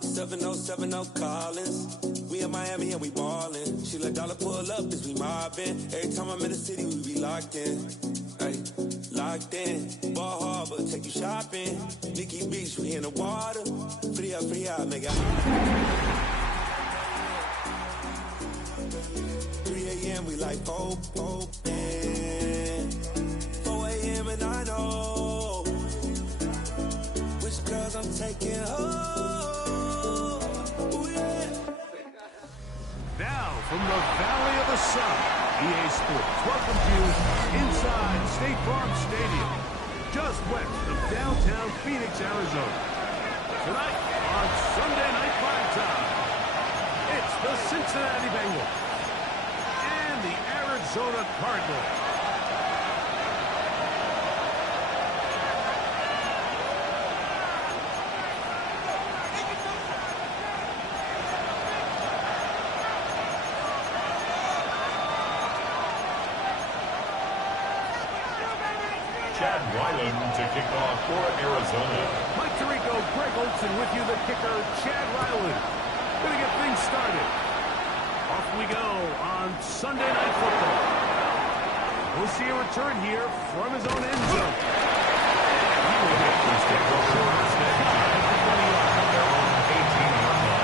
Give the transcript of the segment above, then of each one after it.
7070 Collins. We in Miami and we ballin'. She let dollar pull up as we mobbin'. Every time I'm in the city, we be locked in. Ay, locked in. Ball Harbor, take you shopping. Nikki Beach, we in the water. Free up, make it. 3 a.m. we like Pope. 4 a.m. and I know which girls I'm taking home. Ooh, yeah. Now, from the Valley of the Sun, EA Sports welcomes you inside State Farm Stadium, just west of downtown Phoenix, Arizona. Tonight, on Sunday Night Primetime, it's the Cincinnati Bengals and the Arizona Cardinals. Chad Ryland to kick off for Arizona. Mike Tirico, Greg Olson with you, the kicker, Chad Ryland. Gonna get things started. Off we go on Sunday Night Football. We'll see a return here from his own end zone. He will get this kick off short instead. Their own 18-yard line.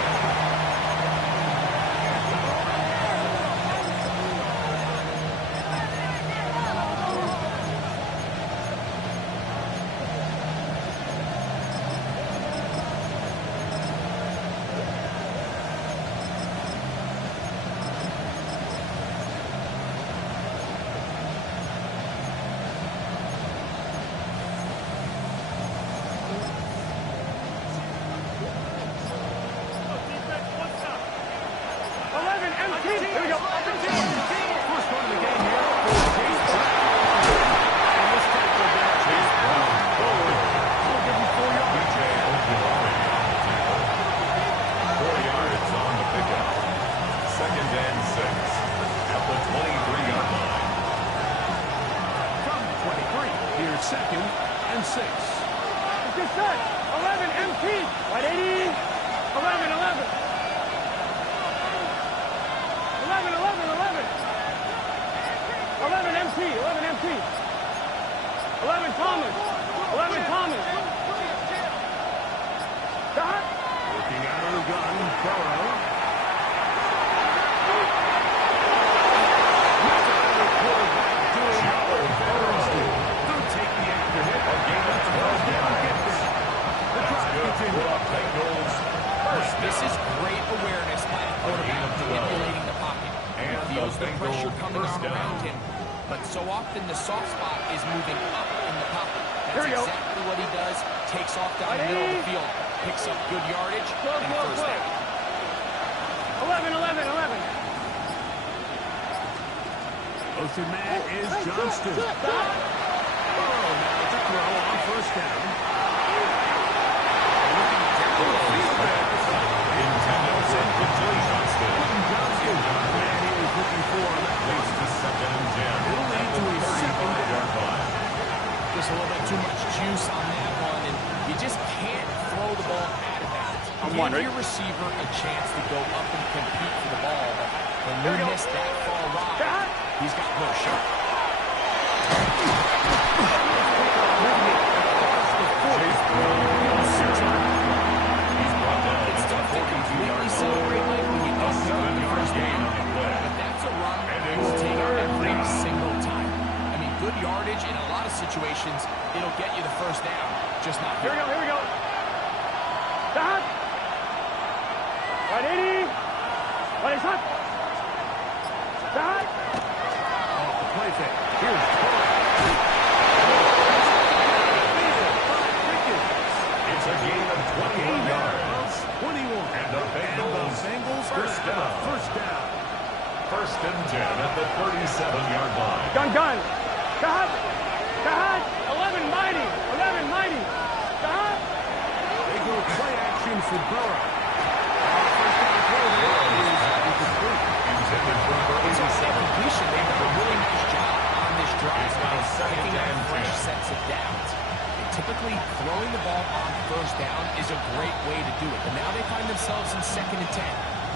Second and 6. It's just set. 11 MT. Right 80. 11. 11 MT. 11 MT. 11 Thomas. 11 Thomas. Dot. Looking out of the gun, Burrow. This is great awareness by the quarterback manipulating the pocket. He feels the pressure coming on around him, but so often the soft spot is moving up in the pocket. That's exactly what he does. Takes off down the middle of the field, picks up good yardage, and first down. 11. Motion man is Johnston. Burrow now to throw on first down. Just a little bit too much juice on that one, and you just can't throw the ball out of bounds. Give your receiver a chance to go up and compete for the ball. When you miss that far ride, he's got no shot. It's tough to completely celebrate like when you don't go in the first game, but that's a run that will take every single time. I mean, good yardage in a lot of situations, it'll get you the first down, just not here. Here we go. Dot. Right 80. Right is hot. Dot. Off the play fake. Here's Burrow. It's a gain of 28 yards. 21. And the Bengals first down. First and 10 at the 37-yard line. Gun. Dot. 11 mighty. Dot. They go play action for Burrow. First down play there is incomplete. Intended for It's a completion. They've done a really nice job on this drive by picking up fresh sets of downs. They typically throwing the ball on first down is a great way to do it. But now they find themselves in 2nd and 10.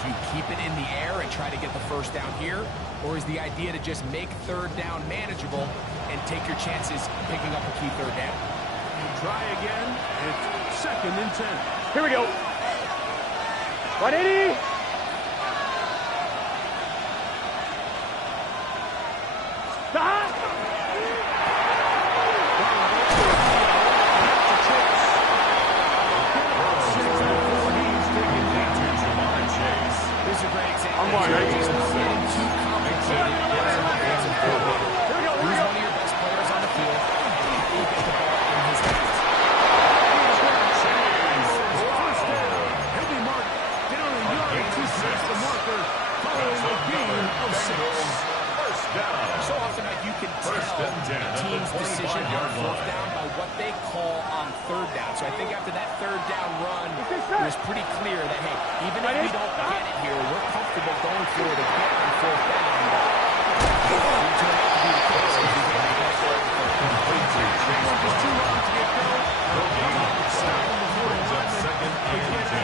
Do you keep it in the air and try to get the first down here? Or is the idea to just make 3rd down manageable and take your chances picking up a key 3rd down? You try again. It's 2nd and 10. Here we go. 180. Stop. This is a great example. I'm right. Just not getting too complicated. Who's one of your best players on the field? And you get the ball in his hands. Heavy mark down a yard to pass the marker following a gain of 6. First down. So often you can tell a team's decision on 4th down by what they call on 3rd down. So I think after that 3rd down run, it was pretty clear that, hey, even if we don't get it here, we're comfortable going for it again on 4th down. It turned out to be the case. Just too long to get going. Brings up 2nd and 10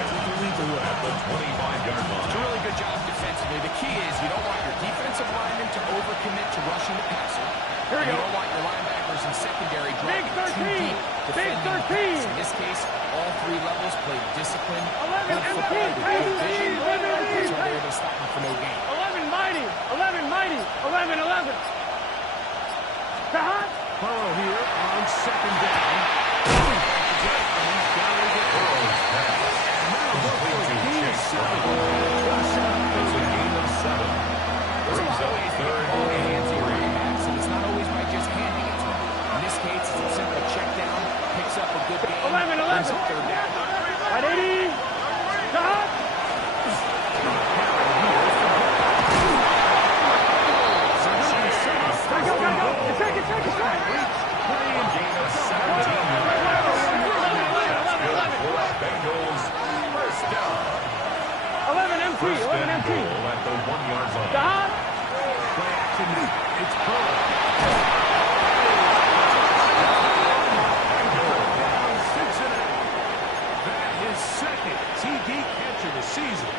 at the 25-yard line. It's a really good job defensively. The key is you don't want your defensive linemen to overcommit to rushing the passer. Here we You go. don't want your linebackers in secondary Big dropping too 13. deep defending the pass. In this case, all 3 levels played disciplined, 11 good football, with good vision. That's why they were able to stop them for no gain. 11 mighty. 11 mighty. 11. 11. Stop. Burrow here on 2nd down. It's a gain of 7. There's a lot of ways to get the ball in the hands of your running backs, and it's not always by just handing it to them. In this case, it's a simple check down, picks up a good gain, 11. brings up 3rd down. 180. Stop. Go. It's second. Gain of 17 Bengalz first down. 11 MT. First 11 and MT. goal at the 1-yard line. Stop. Play action. It's Burrow. Cincinnati. That is 2nd TD catch of the season.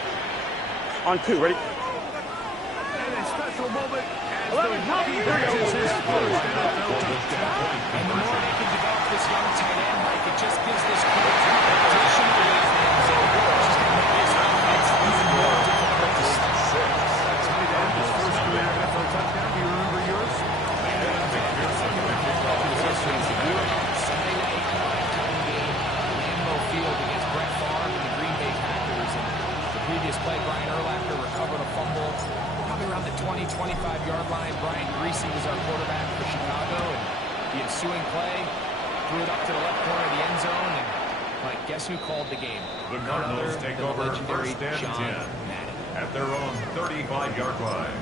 On 2. Ready? And a special moment as 11, the rookie catches his first NFL touchdown. And the more they can develop this young tight end, Mike, it just gives this group additional weapons. So it's just going to make this offense even more difficult to stop. Tight end, his first career NFL touchdown. Do you remember yours? Sunday night primetime game, Lambeau Field against Brett Favre and the Green Bay Packers. And the previous play, Brian Urlacher recovered a fumble probably around the 20-25-yard line. Brian Greasy was our quarterback for Chicago, and the ensuing play threw it up to the left corner of the end zone. And Mike, guess who called the game? The None Cardinals other take than the over legendary first and John 10 Madden. at their own 35-yard line.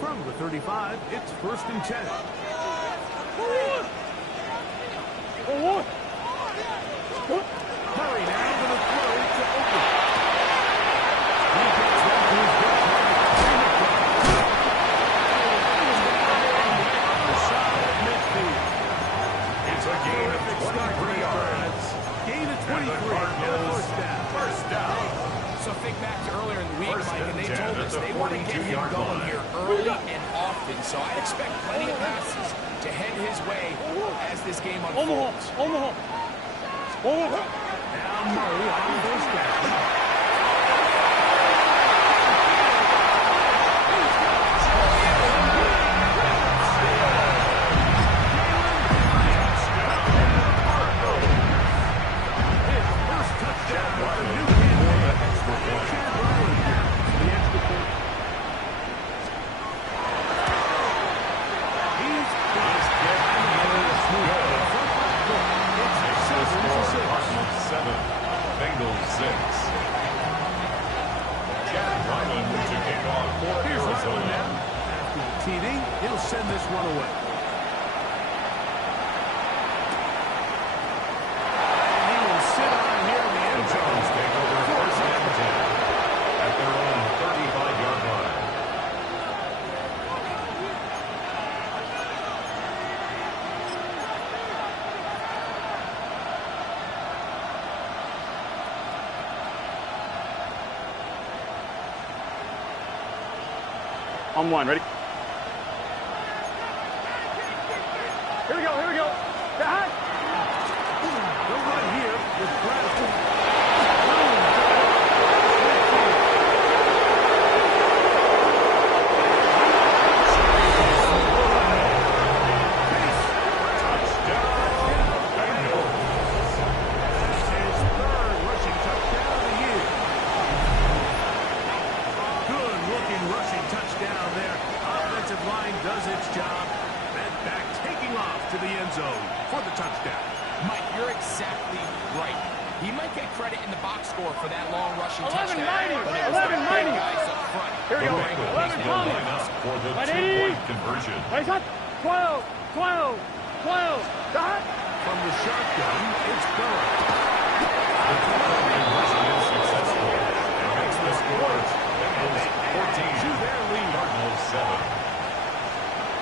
From the 35, it's 1st and 10. Murray now going to throw to Oakland. He gets that to his big target. On the side of midfield. It's a gain of 23 yards. Gain of 23 and a first down. So think back to earlier in the week, First Mike, and they and 10 told at us the they want to get him 42-yard going line. here early and often. So I expect plenty of passes to head his way as this game unfolds. Omaha. Now Murray on first down. His first touchdown with the new campaign. Chad Ryland the extra point. He's It's 7-6. Bengalz 6. Chad Ryland to kick off for Here's Ryland Arizona. now. After the TD, he'll send this one away. And he will sit on here in the The end zone. Browns take over first and 10 at their own 35-yard On one, ready? Here we go, here we go. Back. The run here with Bradford. Does its job. That back taking off to the end zone for the touchdown. Mike, you're exactly right. He might get credit in the box score for that long rushing touchdown. 11-90. But it was the big guys up front. Here we go. 11 line up for the 2-point conversion. 12, 12, 12. Dot. From the shotgun, it's Burrow. The 2-point conversion is successful. It makes the score Bengals 14 to their lead. Cardinals 7.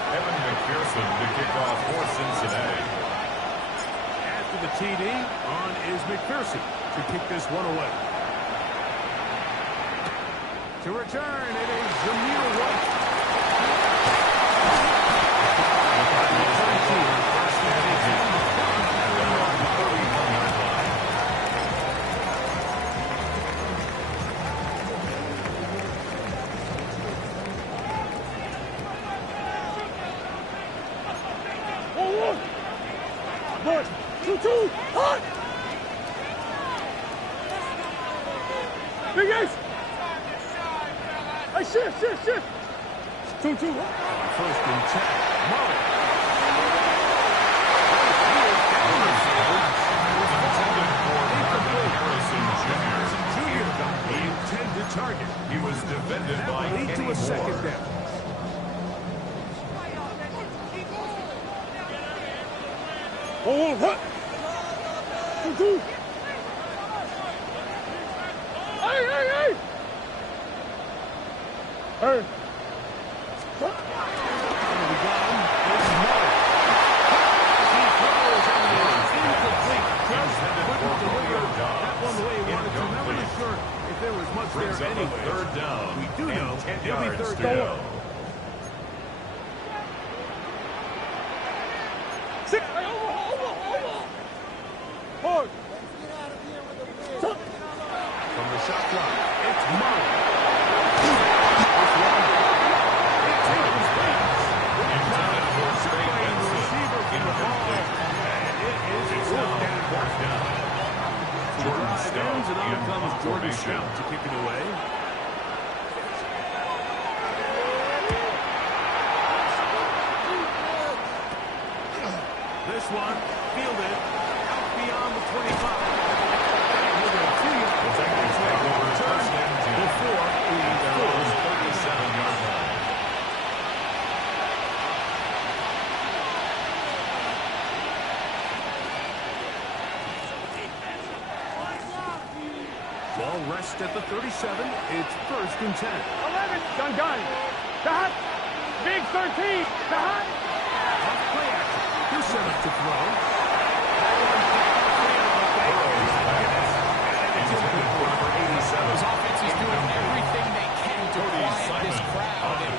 Evan McPherson to kick off for Cincinnati. After the TD, on is McPherson to kick this one away. To return, it is Zamir White. Two, hot! Big Ace! Hey, shift! 2-2. First and 10. Murray. The intended target. He was defended by lead to a second down. Oh, what? 2-2. Hey! Hey! We got him. It's Murray. He throws and it's incomplete. Just couldn't deliver that one the way he wanted to. Not really sure if there was much Brings there up anyway. a third down. We do know and 10 he'll be yards third to down. go. Six! Hey, over! Hard! From the shot clock, it's Murray. It takes pace. Intended for Trey Benson. Receiver from the ball. And it is fourth down. Jordan Drive Stout ends, and in out comes Jordan formation. Stout to kick it away. This one fielded out beyond the 25. Within a few yards, The Bengals take over first and 10 before the at their own first 37-yard line. ball rests at the 37. It's first and 10. 11. Gun. Dot. Big 13. Dot. Off play action. He'll set up to throw. His offense is doing everything they can to quiet this crowd. And even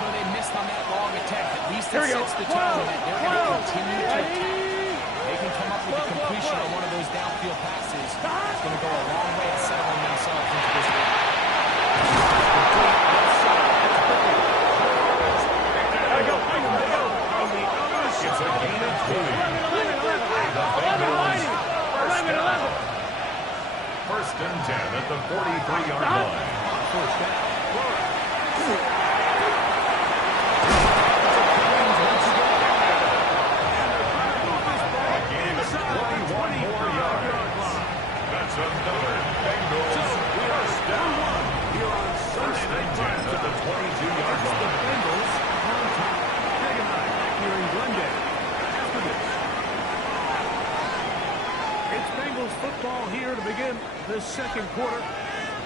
though they missed on that long attempt, at least it sets the tone that they're going to continue to attack. They can come up with a completion on one of those downfield passes. It's going to go a long way to settling themselves into this game. It's a gain of 11. First and 10 at the 43-yard line. First down. That's another Bengals first down. Here on First Sunday and Night 10 at the 22-yard The line. Bengals on top. Big and high back here in Glendale. After this. It's Bengals football here to begin the second quarter.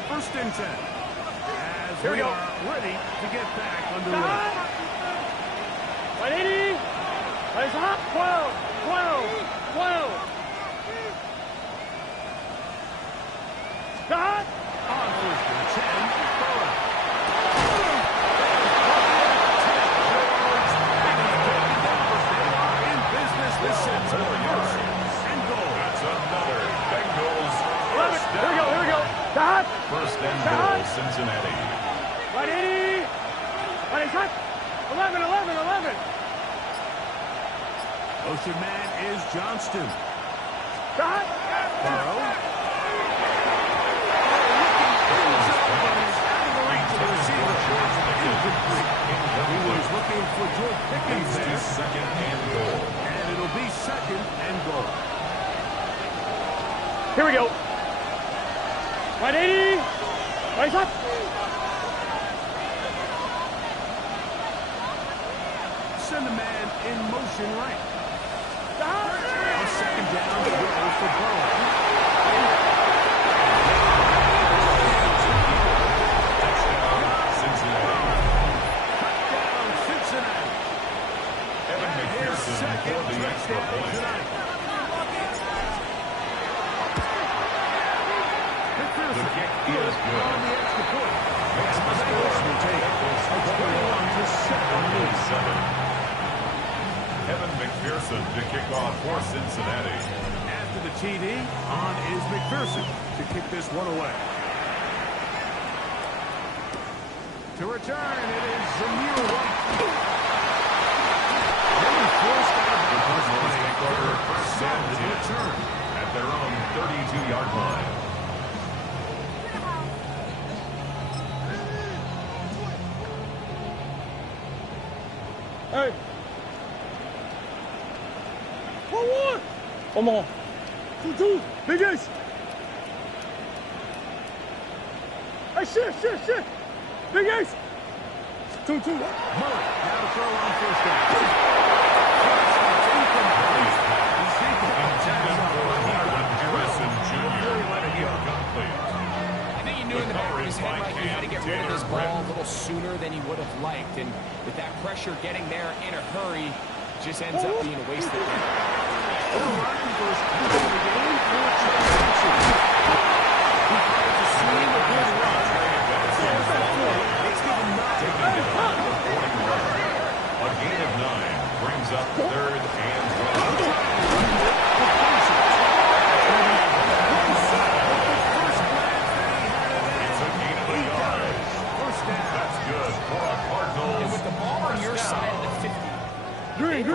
First and 10. As we are ready to get back underway. 180. It's up. 12. Dot. On first and 10. Burrow. What is that? 11, 11, 11. Motion man is Johnston. Shot. Burrow. He was looking for George Pickens there. Second and goal. And it'll be second and goal. Here we go. 180. What is that? Send a man in motion right. Shot. On second down, the goal for Burrow. To kick off for Cincinnati. After the TD, on is McPherson to kick this one away. To return, it is Zamir White. Forced out of the first return at their own 32-yard line. Hey. One more. 2-2. Big ace. Hey, shit. Big ace. 2-2. Murray, now to throw on first down. I think he knew in the back of his head like he had to get rid of this ball a little sooner than he would have liked. And with that pressure getting there in a hurry, just ends up being a wasted game. A gain of 9 brings up third and goal. It's a gain of 8 yards. First down. That's good for a Cardinals. And with the ball on your side of the 50, Green. I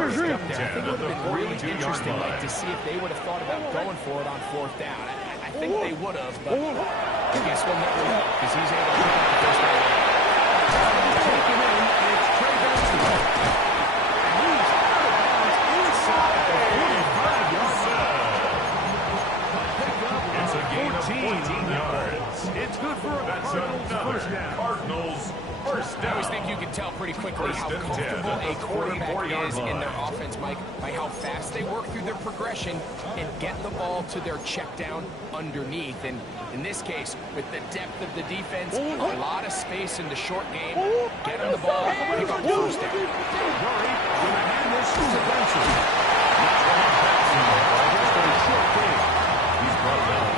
think it would have been really interesting to see if they would have thought about going for it on fourth down. I think they would have, but I guess we'll never know because he's able to pick up the first down. Taken in, it's Trey Benson. And he's out of bounds inside the 45-yard line. It's a gain of 14 yards. It's good for a Cardinals first down. Cardinals first down. I always think you can tell pretty quickly how comfortable a quarterback is in their offense, Mike, by how fast they work through their progression and get the ball to their check down underneath. And in this case, with the depth of the defense, a lot of space in the short game, get them the ball, pick up first down. Murray going to hand this to Benson.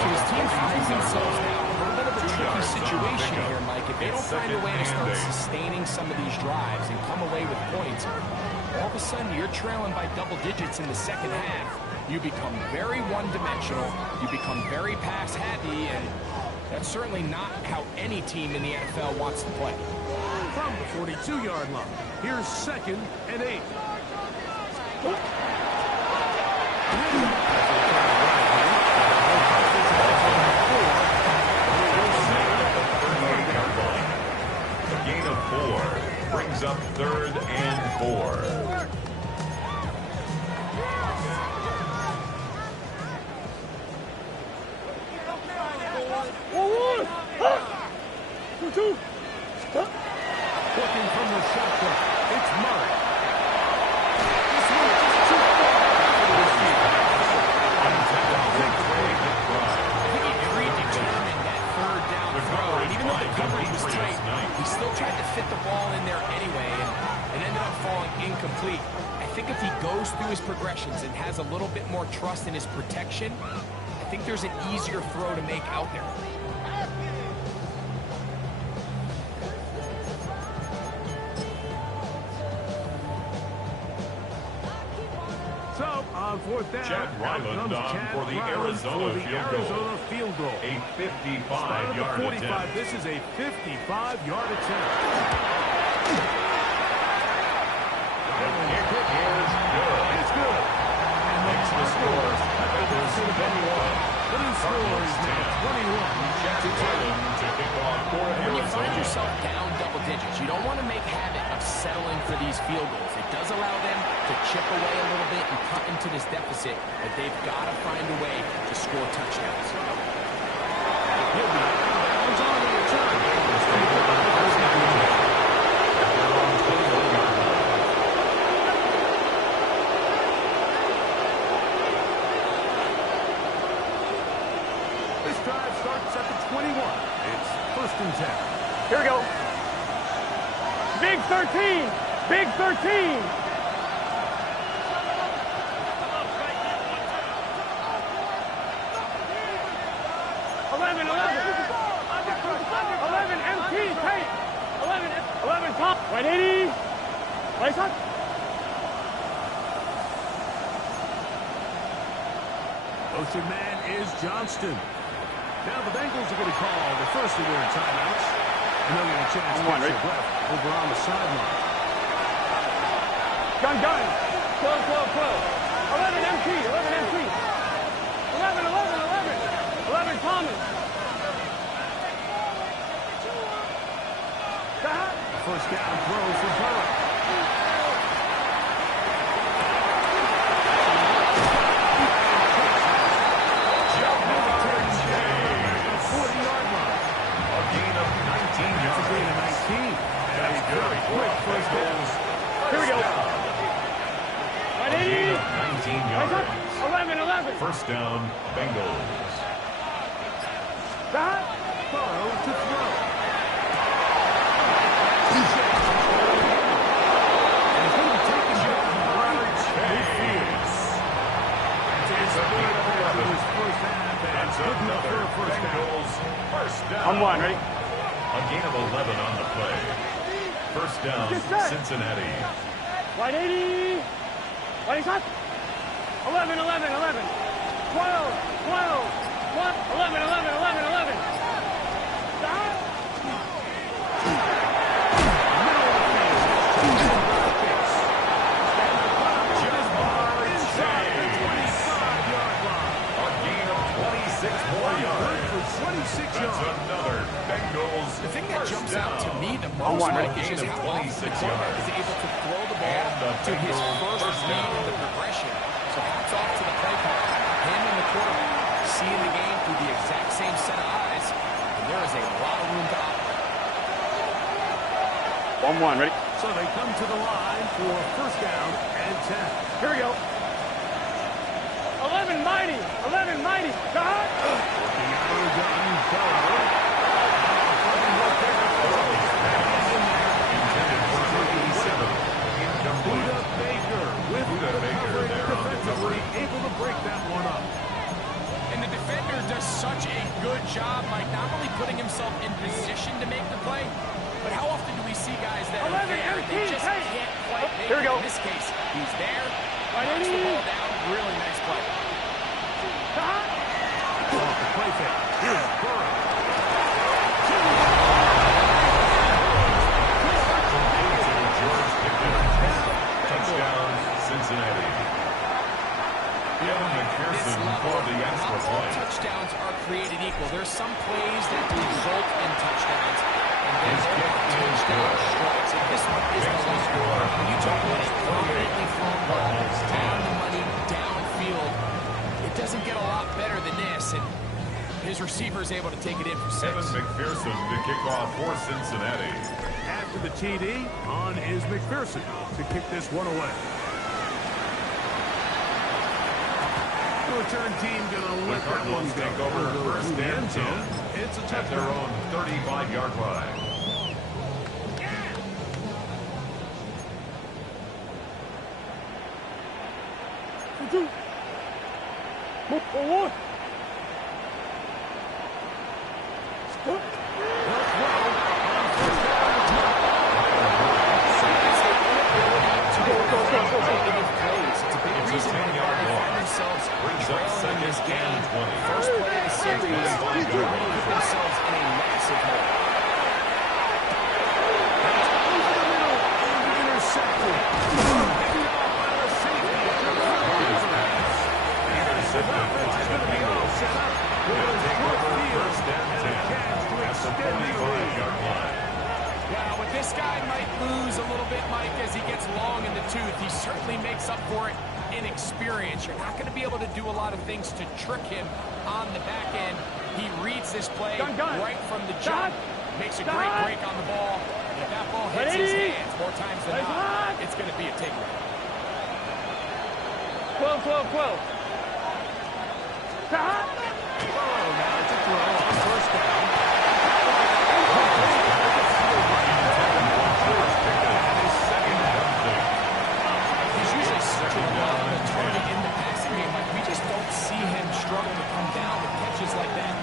So his team finds themselves now in a bit of a tricky situation here, Mike. If they don't find a way to start sustaining some of these drives and come away with points, all of a sudden you're trailing by double digits in the second half. You become very one-dimensional. You become very pass-heavy, and that's certainly not how any team in the NFL wants to play. From the 42-yard line, here's second and 8. A gain of 4 brings up third and 4. Looking from the shotgun, it's Murray. This one just too far for the receiver. I think he predetermined that third down throw. And even though the coverage was tight, he still tried to fit the ball in there anyway and ended up falling incomplete. I think if he goes through his progressions and has a little bit more trust in his protection, I think there's an easier throw to make out there. So, on fourth down, Chad Ryland on for the Arizona field goal. A 55-yard attempt. This is a 55-yard attempt. digits. You don't want to make habit of settling for these field goals. It does allow them to chip away a little bit and cut into this deficit, but they've got to find a way to score touchdowns. He'll be out of bounds on the return. This drive starts at the 21. It's 1st and 10. Here we go. Big 13. Big 13. Top. 180. Right on. Motion man is Johnston. Now the Bengals are going to call the first of their timeouts. And they'll get a chance to catch their breath over on the sideline. Gun. 12. 11 MT. 11 Thomas. First down throw for Burrow. Quick first down. Here we go. 180. 19 yards. 11. First down, Bengals. Burrow to throw. I'm one, ready? A gain of 11 on the play. First down, Cincinnati. 180. What is that? 11. 12. 11. That's another Bengals. The thing that jumps out to me the most, Mike, is just how often the quarterback is able to throw the ball to his first read in the progression. So hats off to the play caller. Him and the quarterback seeing the game through the exact same set of eyes, and there is a lot of room to operate. 1-1, ready? So they come to the line for first down and 10. Here we go. 11 mighty. God. Able to break that one up. And the defender does such a good job, Mike, not only putting himself in position to make the play, but how often do we see guys that are there, they just can't quite make it. In this case, he's there, knocks the ball down, really nice play. Off the play fake. Here's Burrow. Touchdown, Cincinnati. McPherson for the extra not all point. touchdowns are created equal. There's some plays that result in touchdowns, and then there are touchdown strikes. And this one is the score. When you talk about a confidently thrown ball on the money downfield, it doesn't get a lot better than this. And his receiver is able to take it in for 6. Evan McPherson to kick off for Cincinnati. After the TD, on is McPherson to kick this one away. The return team going to let that one go. Take over first and 10. It's a At touchdown. their own 35-yard line. Move forward. It's a 10-yard loss. Brings up second and 20. First play of the series, they've already put themselves in a massive hole. Intercepted by the Bengals. This guy might lose a little bit, Mike, as he gets long in the tooth. He certainly makes up for it in experience. You're not going to be able to do a lot of things to trick him on the back end. He reads this play right from the jump. Makes a great break on the ball. And if that ball hits his hands more times than not, it's going to be a takeaway. 12, 12, 12. Oh, now it's a throw on first down. He's usually such a reliable target in the passing game. Like, we just don't see him struggle to come down with catches like that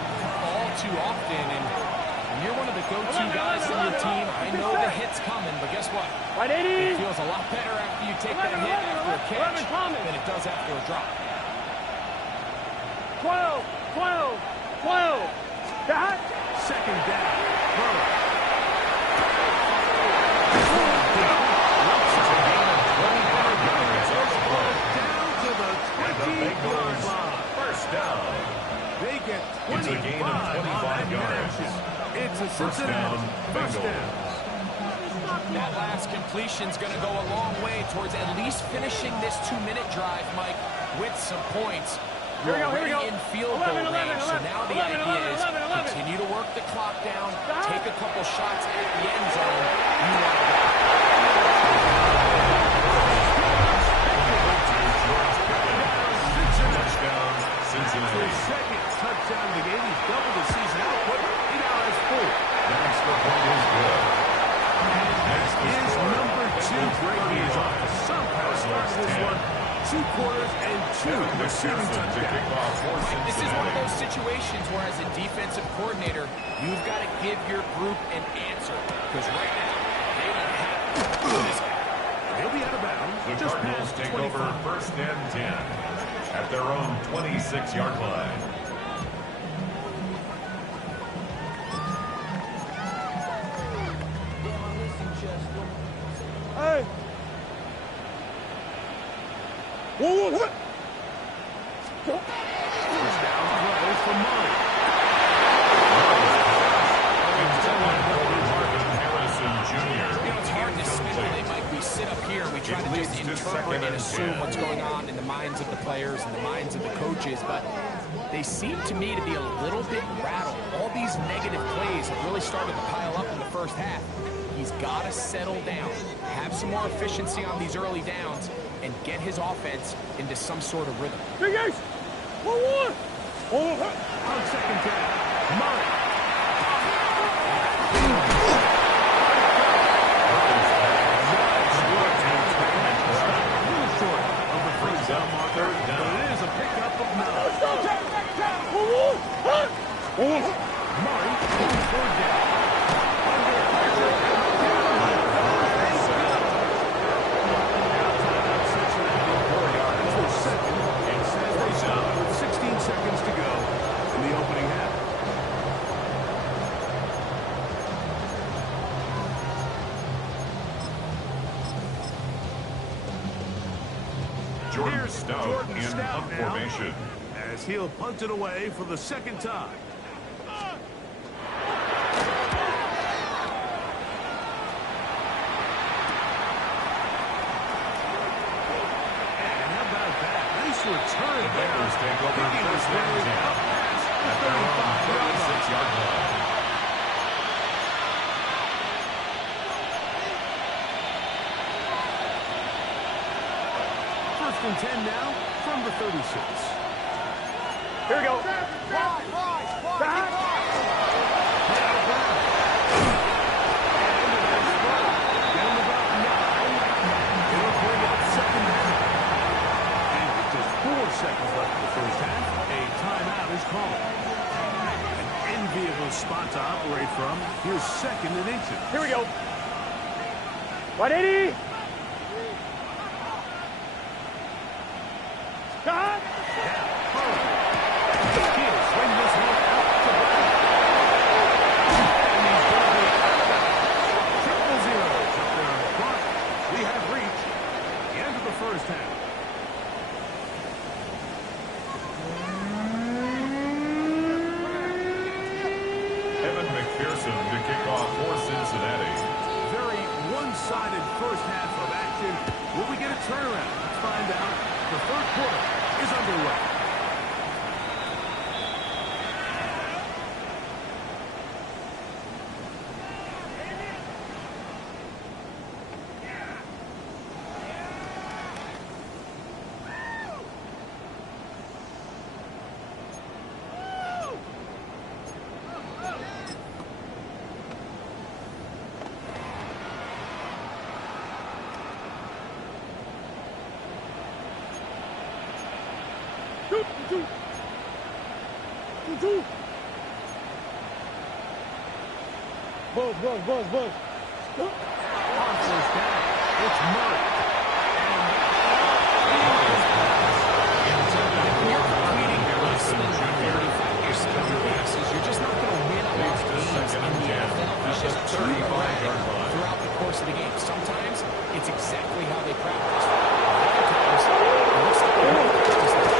all too often. And when you're one of the go-to guys on your team, I know the hit's coming, but guess what? It feels a lot better after you take that hit after a catch than it does after a drop. 12, 12, 12. Second down. Down to the 20-yard line. First down. They get 25 It's a gain of 25 yards. It's a Cincinnati first down. That last completion's going to go a long way towards at least finishing this 2-minute drive, Mike, with some points. You're already in field goal range, so now the idea is continue to work the clock down, take a couple shots at the end zone. You want to go. Touchdown, Cincinnati. His second touchdown of the game. He's doubled the season output. He now has 4. That extra point is good. Next is number 2. Great. He is off to somehow start this one. 2 quarters and 2 receiving touchdowns. This is one of those situations where, as a defensive coordinator, you've got to give your group an answer. Because right now, they don't have this guy. He'll be out of bounds. The Just Cardinals past take 25. over first and 10 at their own 26-yard line. Hey. Whoa. First down throw for Murray. It's hard to speculate, Mike. We sit up here and we try to just interpret and assume what's going on in the minds of the players and the minds of the coaches, but they seem to me to be a little bit rattled. All these negative plays have really started to pile up in the first half. He's got to settle down, have some more efficiency on these early downs, and get his offense into some sort of rhythm. Big Ace. 1-1. On second down, Murray. Third down. But it is a pickup of 9. Murray, 4th down. Under pressure. Timeout Cincinnati. 4 yards for second. And says they stop with 16 seconds to go in the opening half. Jordan Stout in punt formation. As he'll punt it away for the second time. And how about that? Nice return The there. Bengals take over Picking first his and way 10 up past the at their own 35-yard line. 36-yard line. First and 10 now from the 36. Here we go. Seconds left in the first half. A timeout is called. An enviable spot to operate from. Here's second and 8. Here we go. 180. Got. He'll swing this one out to Brown. And he's going to be 0-0 up there on the clock. We have reached the end of the first half. Evan McPherson to kick off for Cincinnati. Very one-sided first half of action. Will we get a turnaround? Let's find out. The third quarter is underway. Buzz. On first down, it's Murray. When you're competing less than 35% of your passes, you're just not going to win a lot of games in the NFL. It's just too erratic throughout the course of the game. Sometimes it's exactly how they practice. Other times, it looks like they don't practice that.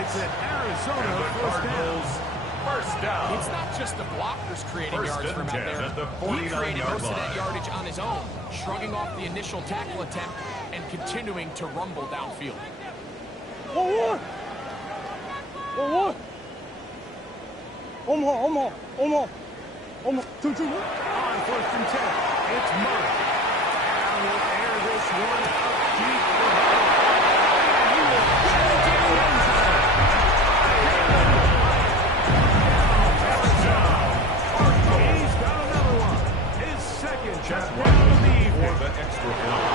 It's an Arizona first down. It's not just the blockers creating yards for him out there. He created most of that yardage on his own, shrugging off the initial tackle attempt and continuing to rumble downfield. 1-1. 2-2. On first and 10, it's Murray. And we'll air this one out deep. He will get into the end zone. He's got another one. His second touchdown of the evening. For the extra point.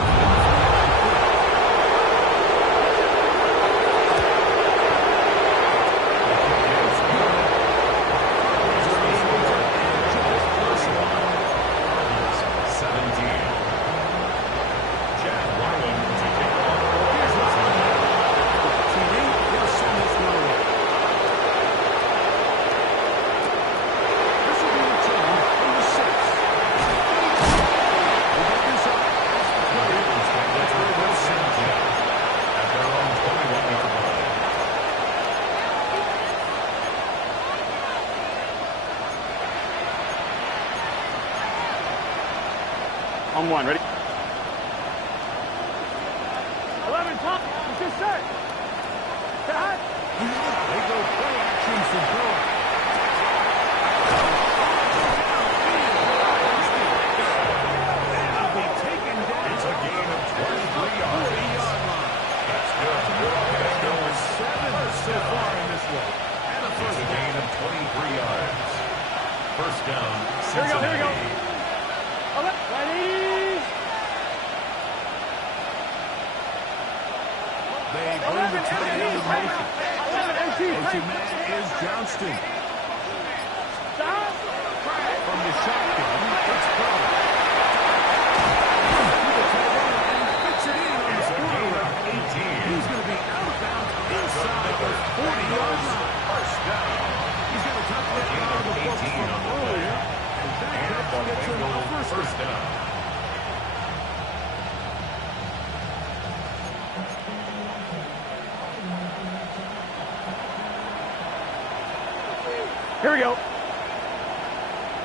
On one, ready? 11 top. It's just set. That. They go play action for Burrow. That'll be taken down. It's a gain of 23 yards. 40-yard line. That's good. That's going 7 so far in this one. And a It's first a gain of 23 yards. First down, Cincinnati. Here we go. They bring the tight end in motion. Empty man is Johnston. From the shotgun, it's Burrow. Fits it in on the score route. 18. He's going to be out of bounds inside the 40-yard line. First down. He's got a touchdown on the books from earlier. And that gets him a first down. Here we go.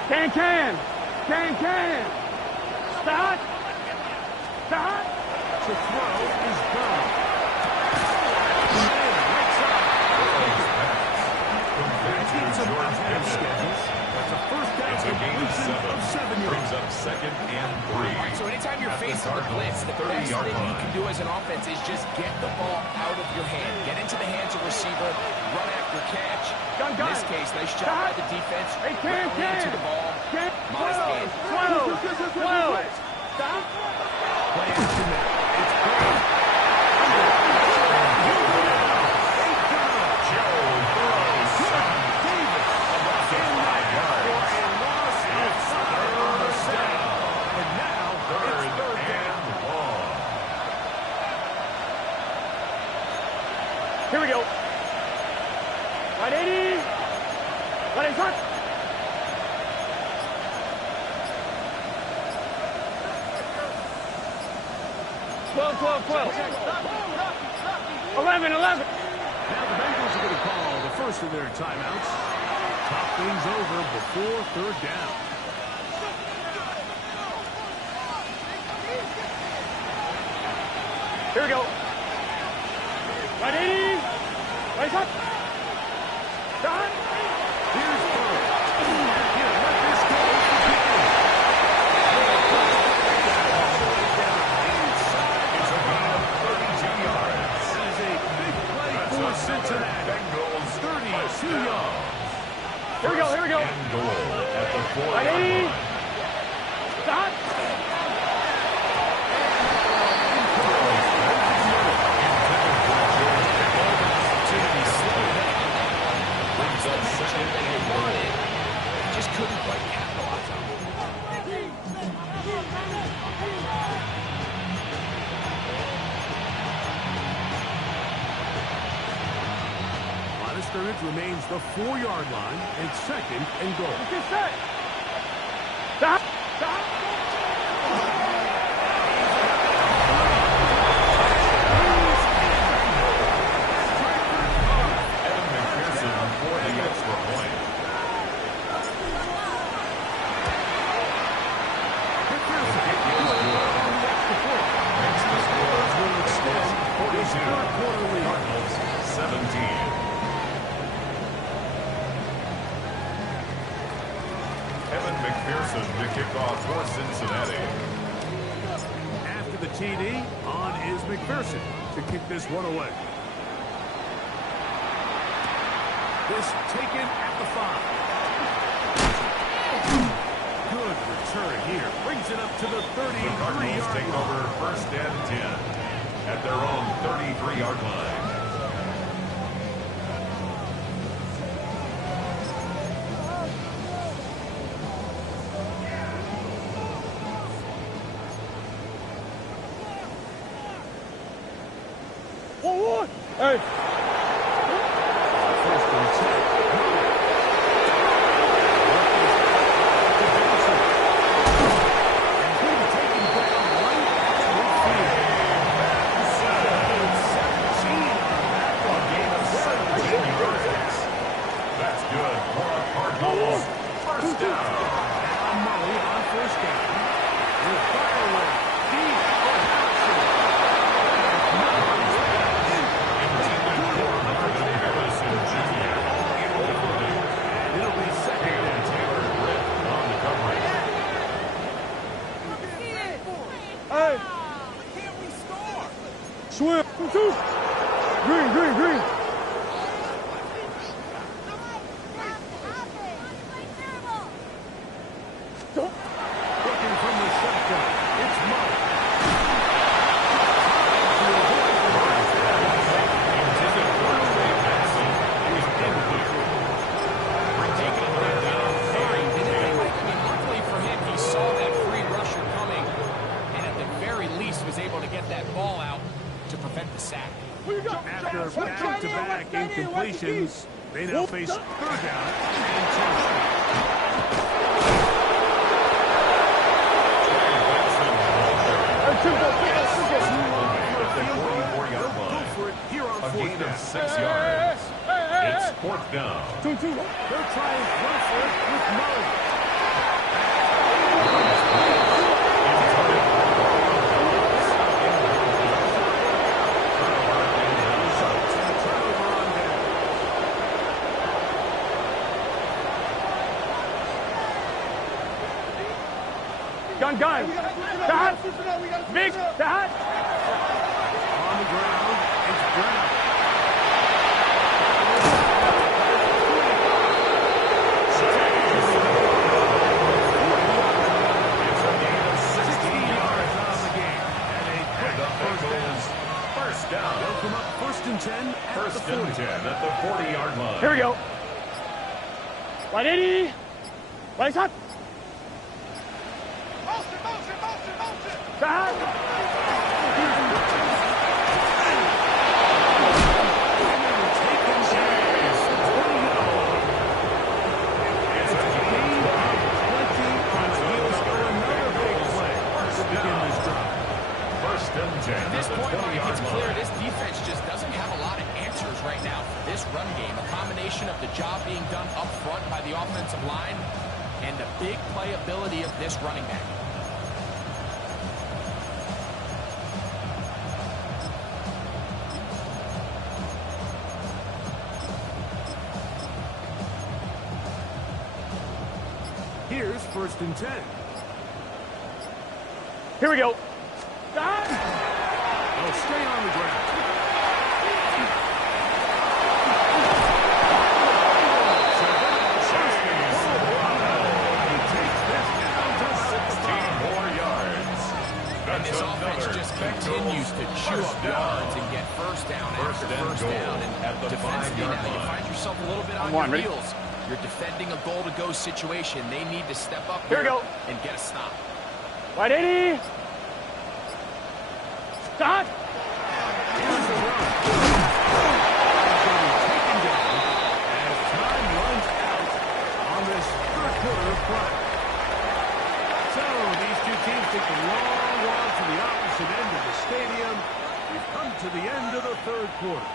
Can. Start. To throw is Burrow. That's a first down. It's a gain of 7. Yards. Brings up second and 3. So anytime you're facing a blitz, the best thing you can do as an offense is just get the ball out of your hand. Get into the hands of receiver, run after catch. In this case, nice job by the defense. Rallying to the ball. Modest hand. 12. Stop. Play action now. It's Burrow. Joe Burrow, Davis. in 5 yards. For a loss of 5 on the down. And now it's third down. And long. Here we go. 180. What is that? 11. Now the Bengals are going to call the first of their timeouts. Talk things over before third down. Here we go. Ready? Right up. Done. Here's Burrow. Here, let this go. It's a gain of 32 yards. That is a big play for Cincinnati. Bengals 32 yards. Here we go. Here we go. and goal at the 4-yard Ready? line. Stop. Just couldn't quite capitalize on it. Line of scrimmage remains the 4-yard line and second and goal. Get set. Stop. Stop. Evan McPherson for the extra point. Makes the score Bengals 42, Cardinals 17. Evan McPherson to kick off for Cincinnati. After the TD, on is McPherson to kick this one away. This taken at the 5. Good return here. Brings it up to the The Cardinals 33-yard take line. over first and 10 at their own 33-yard line. Forward. Hey. First and 10. That's good for the Cardinals. First down. Murray on first down. With Butler deep for Harrison. Intended for Marvin Harrison Jr. And it'll be second and 10. Taylor Britt on the coverage. Hey. Swim. Green, green, green. Looking from the shotgun. It's Murray. Intended for Trey Benson. He's incomplete. Taking him down very minutely. I mean, luckily for him, he saw that free rusher coming, and at the very least was able to get that ball out to prevent the sack. After back-to-back incompletions, they now face third down and 10. At the 44-yard Go line. for it here on A fourth gain down. of 6 yards. It's fourth down. They'll try and run for it with Murray. Turnover on down. Gun. Dad. Big. Dad. On the ground, it's Brown. It's a gain of 16 yards. On the game. And a And quick the first down. Bengals first down. They'll come up first and 10 at First the 40. and 10 at the 40-yard line. Here we go. Ready? Right up. Dad. Taken chance. 20 yards. It's a gain of 20 on the heels of another big play to begin this drive. first and 10 At this at the point, Mike, 20-yard it's line. clear this defense just doesn't have a lot this run game, a combination of the job being done up front by the offensive line and the big playability of this running back. Here's 1st and 10. Here we go. They'll stay on the ground. And this offense just continues to chew up yards and get first down after first down. And defensively now, you find yourself a little bit on your heels. You're defending a goal-to-go situation. They need to step up here and get a stop. Wide 80. Stop. Here's the run. Taken down as time runs out on this 3rd quarter of play. So these two teams take the long walk to the opposite end of the stadium. We've come to the end of the 3rd quarter.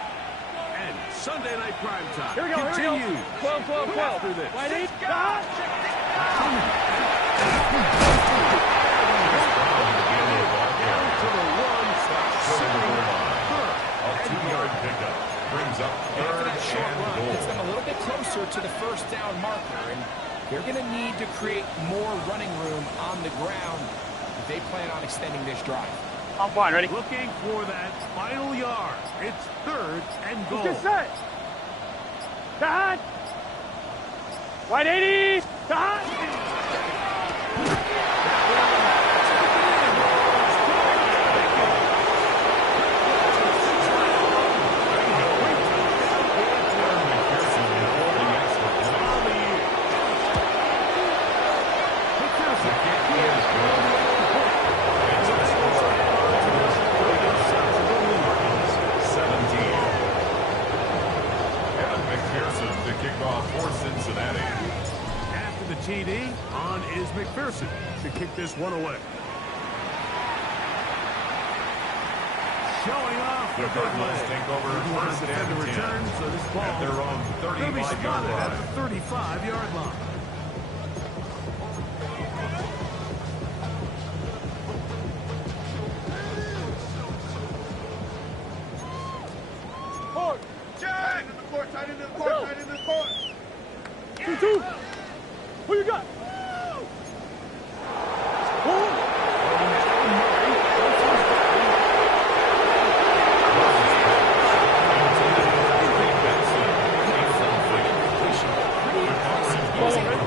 And Sunday night primetime continues. 12. After this. Wide 8. Stop. To the 1, a 2-yard pickup brings up 3rd After that short and run, goal. gets them a little bit closer to the first down marker, and they're going to need to create more running room on the ground if they plan on extending this drive. I'm fine. Ready? looking for that final yard. It's 3rd and goal. Get set. Start. Wide 80. Start. TD on is McPherson to kick this one away. Showing off The Cardinals take over 1st and 10 return, so this ball at their own 35-yard line. At the 35-yard line. Tight into the court, tight into the court, tight into the court. 2-2. Who you got?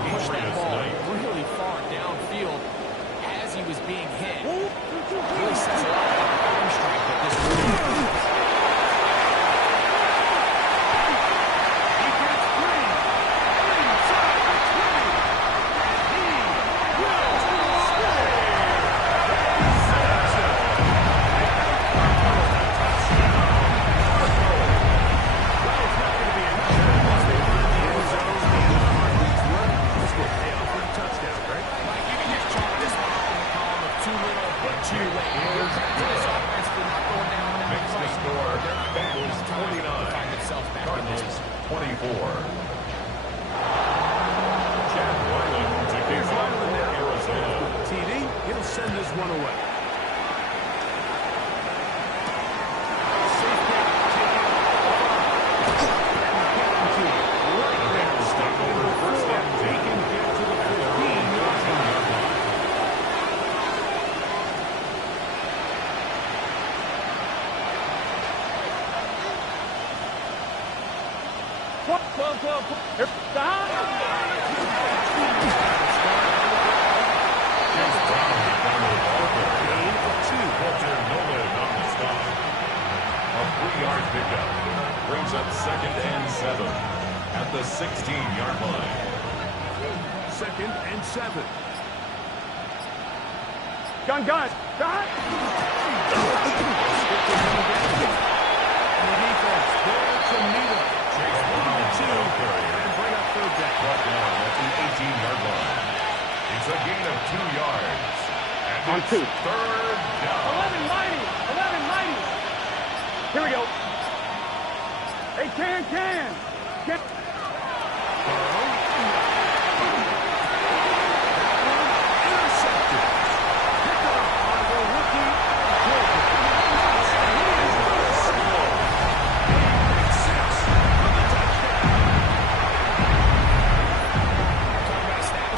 Push that ball really far downfield as he was being hit. Really says a lot about the arm strength of this move. Bengalz 29, Cardinals 24. Chad Ryland to kick off for Arizona. TD, he'll send this one away. Brings up 2nd and 7 at the 16-yard line. 2nd and 7. Gun. Got. The defense there to meet him. Chase Brown to carry And bring up 3rd down. brought down at the 18-yard line. It's a gain of 2 yards. And On it's 2. 3rd down. 11 mighty. Here we go. 8 Hey, can. Get. Intercepted. Pick up by the rookie.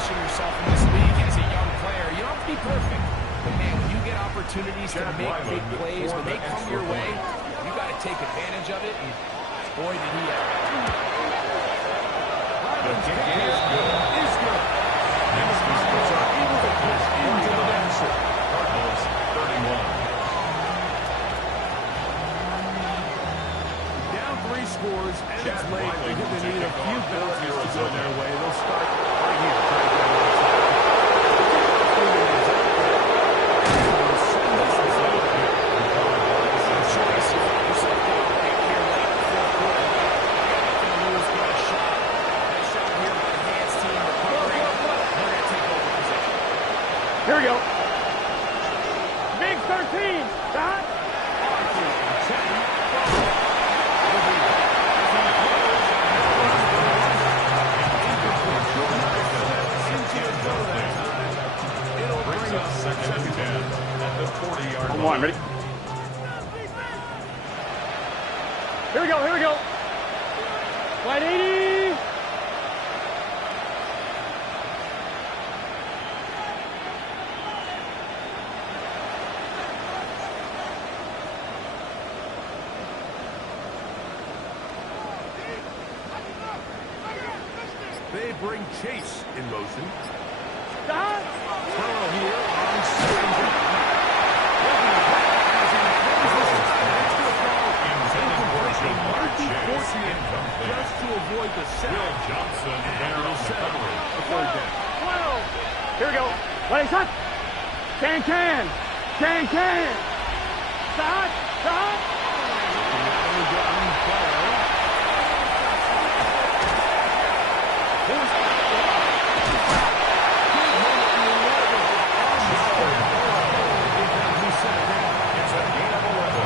Yourself in this league as a young player. You don't have to be perfect, but man, when you get opportunities to make big plays, when they come your way, you got to take advantage of it, and boy, did he ever. The kick is good. And the Cardinals are able to push into the deficit. Cardinals 31. Down 3 scores, and it's late. They need a few penalties to go their way. They'll start right here. Here we go. Big 13. Dot. Brings up second and 10 at the 40-yard line. Come on, ready? Here we go. Wide 80. They bring Chase in motion. Stop. Turner here on second down. Just to avoid the sack. Will Johnson there on the recovery. A third down. 12. Here we go. Ready, shot. Can. Stop. It's a gain of 11.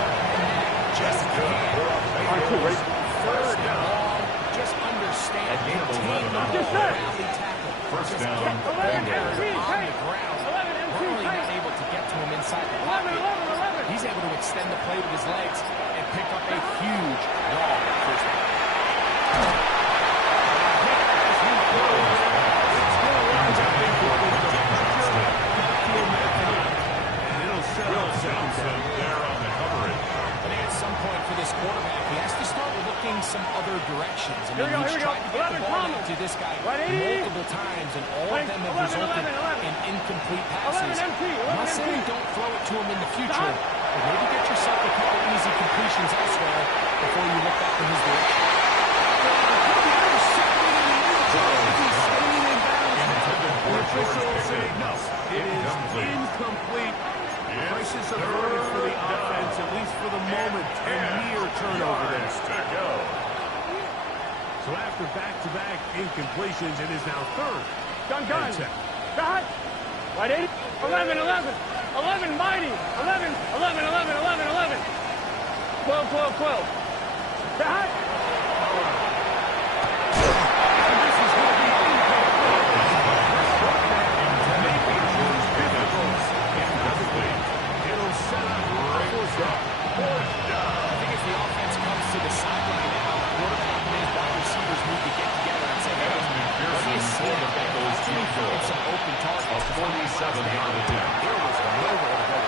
Just good for a Bengals first down. Just understand. A gain of 11. First down. 11 Bengals. MC. On the ground. 11 MC. Not only not able to get to him inside the pocket, 11. he's able to extend the play with his legs and pick up a huge long first down. Will Johnson there on the coverage. I think at some point for this quarterback, he has to start looking some other directions. I mean, he's tried to get the ball out to this guy multiple times, and all of them have resulted in incomplete passes. I'm not saying don't throw it to him in the future, but maybe get yourself a couple easy completions elsewhere before you look back in his direction. The official saying no. It is incomplete. Crisis averted for the offense, at least for the moment. A near turnover there. So after back-to-back incompletions, it is now third. Gun. Dot. Wide 80. 11. 11 mighty. 11. 12. Dot. I think as the offense comes to the sideline now, the quarterback and his wide receivers need to get together and say, hey, what do you see? Find some open targets. 47-yard attempt. There was nowhere to go.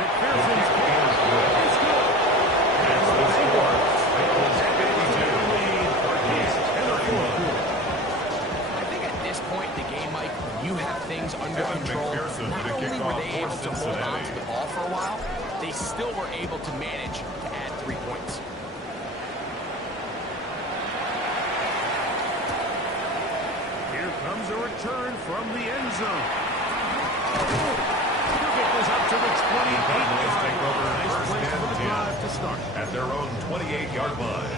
McPherson's kick is good. That's the score. Bengals 52. I think at this point in the game, Mike, when you have things under control, not only were they able to hold on to the ball for a while, they still were able to manage to add 3 points. Here comes a return from the end zone. Kick is up to the 28-yard line. Nice place for the drive to start. At their own 28-yard line.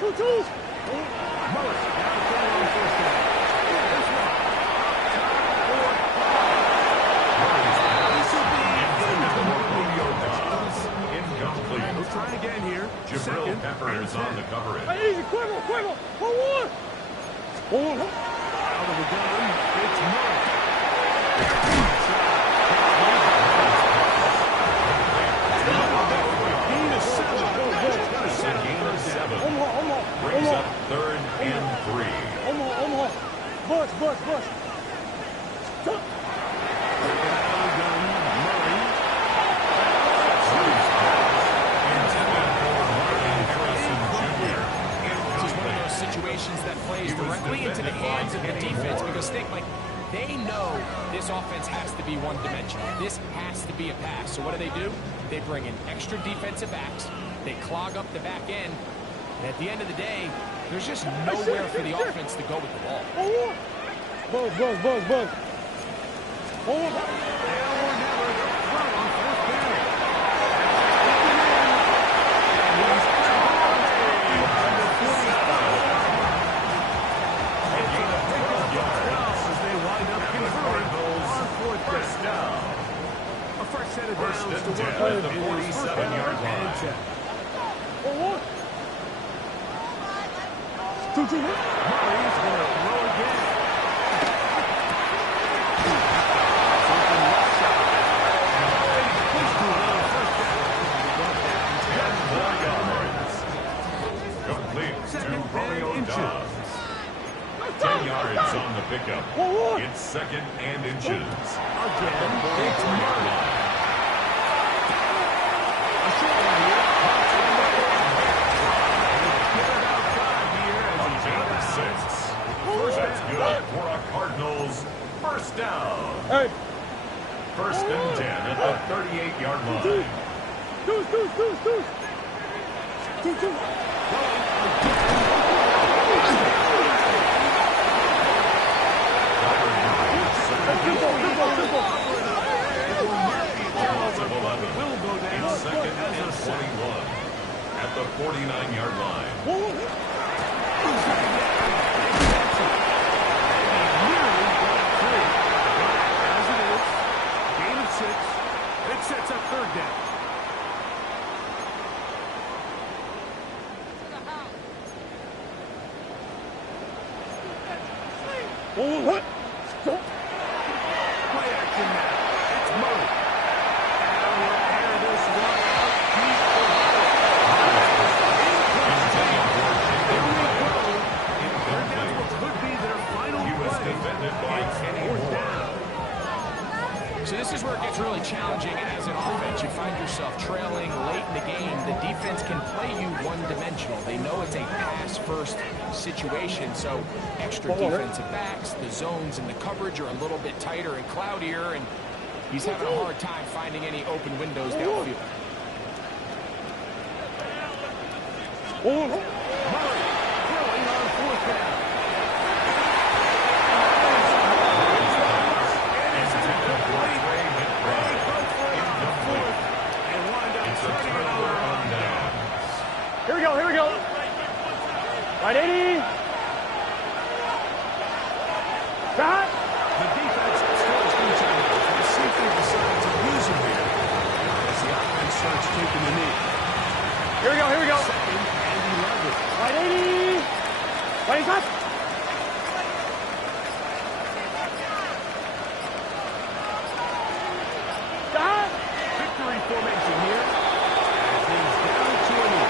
Two. Mullis got the throw on first down. This one. Out of the gun, it's Murray. Brings up 3rd and 3. Bush. This is one of those situations that plays directly into the hands of the defense because they know this offense has to be one-dimensional. This has to be a pass. So what do? They bring in extra defensive backs. They clog up the back end. And at the end of the day, there's just nowhere for the offense to go with the ball. Buzz. First set of First downs and to 10 work at with the in his first 47-yard and line. 10. Murray's going to throw again. Something left side. Close to another first down. 10 more yards. Complete Second to and Romeo inches. Dobbs. 10 yards on the pickup. It's 2nd and inches. Again, it's 4-yard Murray. line. A short one here. Get it outside here as he's out of 6. That's good for a Cardinals first down. Hey. First and 10 at the 38-yard line. Will go down. It's 2nd and 21 at the 49-yard line. As it is, gain of 6. It sets up 3rd down. Play action now. It's Murray. And we'll air this one out deep for Here we go. And that's what could be their final He was play. defended by Kenny Fourth Moore. down. So this is where it gets really challenging as an offense. You find yourself trailing late in the game. The defense can play you one-dimensional. They know it's a pass-first situation, so extra defensive backs, the zones and the coverage are a little bit tighter and cloudier, and he's having a hard time finding any open windows downfield. Murray throwing on 4th down. And it's incomplete. They go for it on the 4th and wind up It's a turning it turnover over on down. Here we go. Right, 80. Shot. The defense still has been challenged. Let's see if they decide to use him here as the offense starts taking the knee. Here we go. 2nd and 11. Right, 80. Right, shot. Shot. Victory formation here. As he's down to a knee.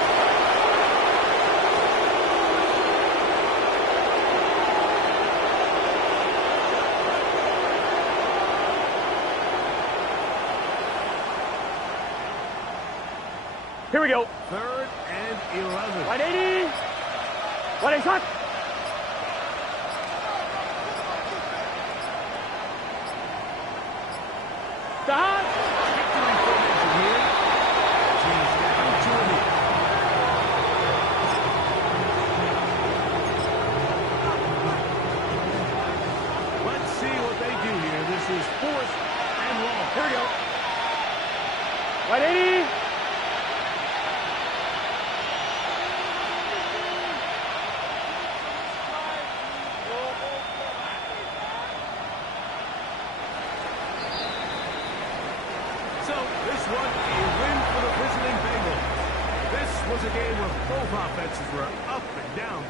Here we go. 3rd and 11. Right, 80. Right, shot. Shot. Victory formation here. As he's down to a knee. Let's see what they do here. This is 4th and long. Here we go. Right, 80. So this one, a win for the visiting Bengals. This was a game where both offenses were up and down.